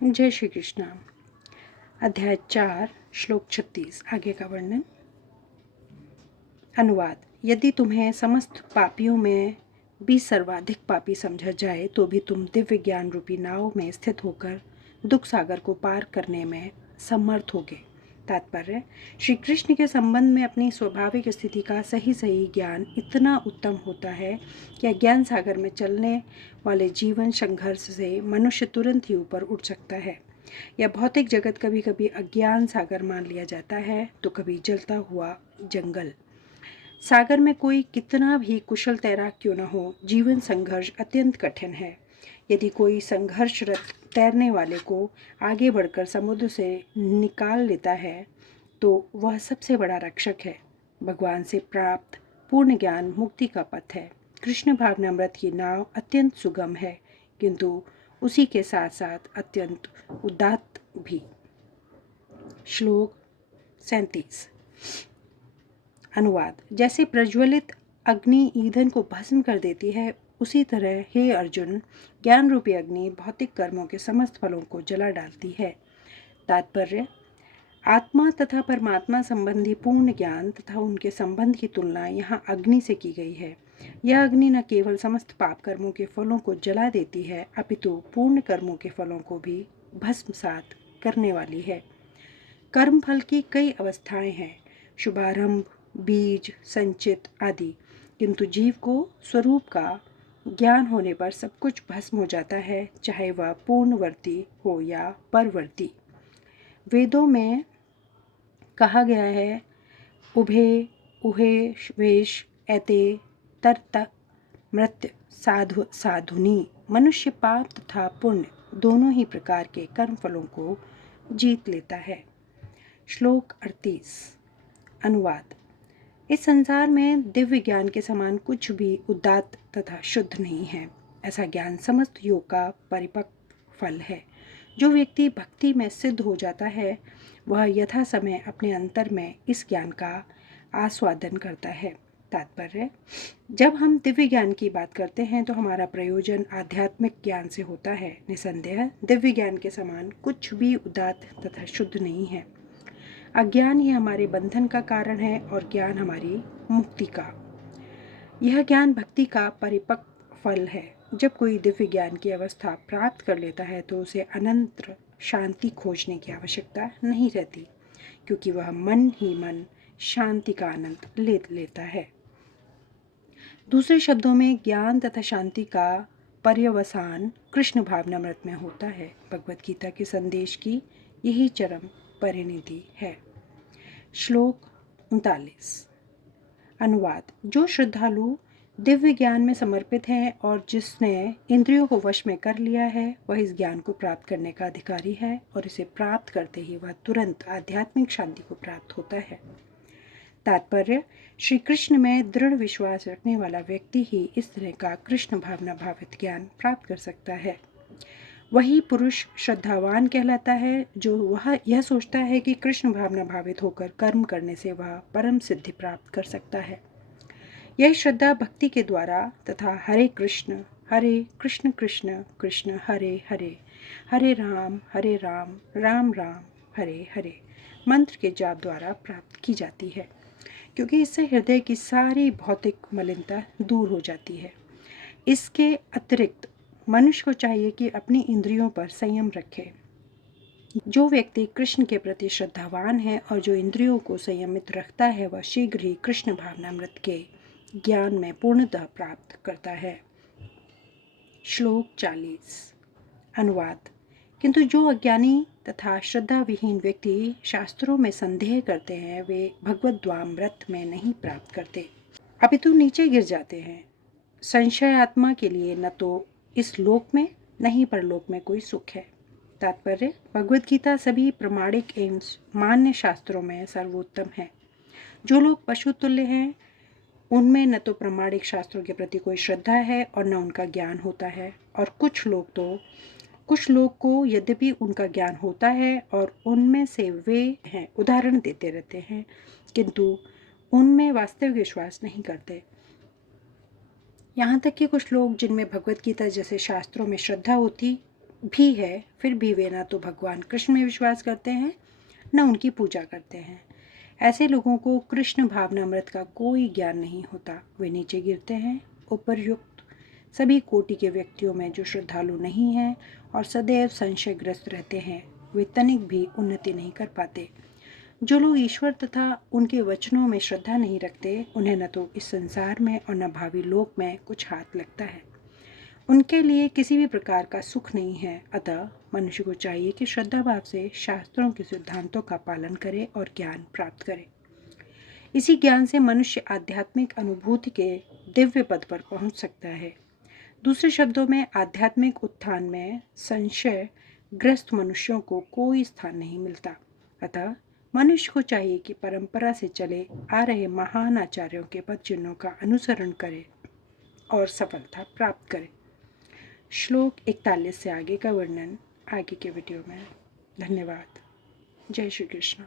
जय श्री कृष्ण। अध्याय 4 श्लोक 36 आगे का वर्णन। अनुवाद। यदि तुम्हें समस्त पापियों में भी सर्वाधिक पापी समझा जाए तो भी तुम दिव्य ज्ञान रूपी नाव में स्थित होकर दुख सागर को पार करने में समर्थ होगे। तात्पर्य, श्री कृष्ण के संबंध में अपनी स्वाभाविक स्थिति का सही सही ज्ञान इतना उत्तम होता है कि अज्ञान सागर में चलने वाले जीवन संघर्ष से मनुष्य तुरंत ही ऊपर उठ सकता है। यह भौतिक जगत कभी कभी अज्ञान सागर मान लिया जाता है तो कभी जलता हुआ जंगल। सागर में कोई कितना भी कुशल तैराक क्यों न हो, जीवन संघर्ष अत्यंत कठिन है। यदि कोई संघर्षरत तैरने वाले को आगे बढ़कर समुद्र से निकाल लेता है तो वह सबसे बड़ा रक्षक है। भगवान से प्राप्त पूर्ण ज्ञान मुक्ति का पथ है। कृष्ण भावनामृत की नाव अत्यंत सुगम है, किंतु उसी के साथ साथ अत्यंत उदात्त भी। श्लोक 37। अनुवाद। जैसे प्रज्वलित अग्नि ईंधन को भस्म कर देती है, उसी तरह हे अर्जुन, ज्ञान रूपी अग्नि भौतिक कर्मों के समस्त फलों को जला डालती है। तात्पर्य, आत्मा तथा परमात्मा संबंधी पूर्ण ज्ञान तथा उनके संबंध की तुलना यहाँ अग्नि से की गई है। यह अग्नि न केवल समस्त पाप कर्मों के फलों को जला देती है, अपितु पूर्ण कर्मों के फलों को भी भस्मसात करने वाली है। कर्म फल की कई अवस्थाएं हैं, शुभारंभ, बीज, संचित आदि, किंतु जीव को स्वरूप का ज्ञान होने पर सब कुछ भस्म हो जाता है, चाहे वह पूर्णवर्ती हो या परवर्ती। वेदों में कहा गया है, उभे उहे वेश एते तरत मृत्य साधु साधुनी। मनुष्य पाप तथा पुण्य दोनों ही प्रकार के कर्म फलों को जीत लेता है। श्लोक 38। अनुवाद। इस संसार में दिव्य ज्ञान के समान कुछ भी उदात्त तथा शुद्ध नहीं है। ऐसा ज्ञान समस्त योग का परिपक्व फल है। जो व्यक्ति भक्ति में सिद्ध हो जाता है, वह यथा समय अपने अंतर में इस ज्ञान का आस्वादन करता है। तात्पर्य, जब हम दिव्य ज्ञान की बात करते हैं तो हमारा प्रयोजन आध्यात्मिक ज्ञान से होता है। निसंदेह दिव्य ज्ञान के समान कुछ भी उदात्त तथा शुद्ध नहीं है। अज्ञान ही हमारे बंधन का कारण है और ज्ञान हमारी मुक्ति का। यह ज्ञान भक्ति का परिपक्व फल है। जब कोई दिव्य ज्ञान की अवस्था प्राप्त कर लेता है तो उसे अनंत शांति खोजने की आवश्यकता नहीं रहती, क्योंकि वह मन ही मन शांति का आनंद ले लेता है। दूसरे शब्दों में, ज्ञान तथा शांति का पर्यवसान कृष्ण भावनामृत में होता है। भगवत गीता के संदेश की यही चरम परिणति है। श्लोक 39। अनुवाद। जो श्रद्धालु दिव्य ज्ञान में समर्पित है और जिसने इंद्रियों को वश में कर लिया है, वह इस ज्ञान को प्राप्त करने का अधिकारी है और इसे प्राप्त करते ही वह तुरंत आध्यात्मिक शांति को प्राप्त होता है। तात्पर्य, श्री कृष्ण में दृढ़ विश्वास रखने वाला व्यक्ति ही इस तरह का कृष्ण भावना भावित ज्ञान प्राप्त कर सकता है। वही पुरुष श्रद्धावान कहलाता है, जो वह यह सोचता है कि कृष्ण भावना भावित होकर कर्म करने से वह परम सिद्धि प्राप्त कर सकता है। यह श्रद्धा भक्ति के द्वारा तथा हरे कृष्ण कृष्ण कृष्ण हरे हरे, हरे राम राम राम हरे हरे मंत्र के जाप द्वारा प्राप्त की जाती है, क्योंकि इससे हृदय की सारी भौतिक मलिनता दूर हो जाती है। इसके अतिरिक्त मनुष्य को चाहिए कि अपनी इंद्रियों पर संयम रखे। जो व्यक्ति कृष्ण के प्रति श्रद्धावान है और जो इंद्रियों को संयमित रखता है, वह शीघ्र ही कृष्ण भावनामृत के ज्ञान में पूर्णतः प्राप्त करता है। श्लोक 40। अनुवाद। किंतु जो अज्ञानी तथा श्रद्धा विहीन व्यक्ति शास्त्रों में संदेह करते हैं, वे भगवद्वामृत में नहीं प्राप्त करते, अपितु नीचे गिर जाते हैं। संशय आत्मा के लिए न तो इस लोक में न ही परलोक में कोई सुख है। तात्पर्य, भगवद गीता सभी प्रमाणिक एवं मान्य शास्त्रों में सर्वोत्तम है। जो लोग पशु तुल्य हैं, उनमें न तो प्रमाणिक शास्त्रों के प्रति कोई श्रद्धा है और न उनका ज्ञान होता है, और कुछ लोग को यद्यपि उनका ज्ञान होता है और उनमें से वे हैं उदाहरण देते रहते हैं, किंतु उनमें वास्तविक विश्वास नहीं करते। यहाँ तक कि कुछ लोग जिनमें भगवत गीता जैसे शास्त्रों में श्रद्धा होती भी है, फिर भी वे ना तो भगवान कृष्ण में विश्वास करते हैं न उनकी पूजा करते हैं। ऐसे लोगों को कृष्ण भावनामृत का कोई ज्ञान नहीं होता। वे नीचे गिरते हैं। उपर्युक्त सभी कोटि के व्यक्तियों में जो श्रद्धालु नहीं हैं और सदैव संशयग्रस्त रहते हैं, वे तनिक भी उन्नति नहीं कर पाते। जो लोग ईश्वर तथा उनके वचनों में श्रद्धा नहीं रखते, उन्हें न तो इस संसार में और न भावी लोक में कुछ हाथ लगता है। उनके लिए किसी भी प्रकार का सुख नहीं है। अतः मनुष्य को चाहिए कि श्रद्धा भाव से शास्त्रों के सिद्धांतों का पालन करे और ज्ञान प्राप्त करे। इसी ज्ञान से मनुष्य आध्यात्मिक अनुभूति के दिव्य पद पर पहुंच सकता है। दूसरे शब्दों में, आध्यात्मिक उत्थान में संशय ग्रस्त मनुष्यों को कोई स्थान नहीं मिलता। अतः मनुष्य को चाहिए कि परंपरा से चले आ रहे महान आचार्यों के पद चिन्हों का अनुसरण करे और सफलता प्राप्त करे। श्लोक 41 से आगे का वर्णन आगे के वीडियो में। धन्यवाद। जय श्री कृष्ण।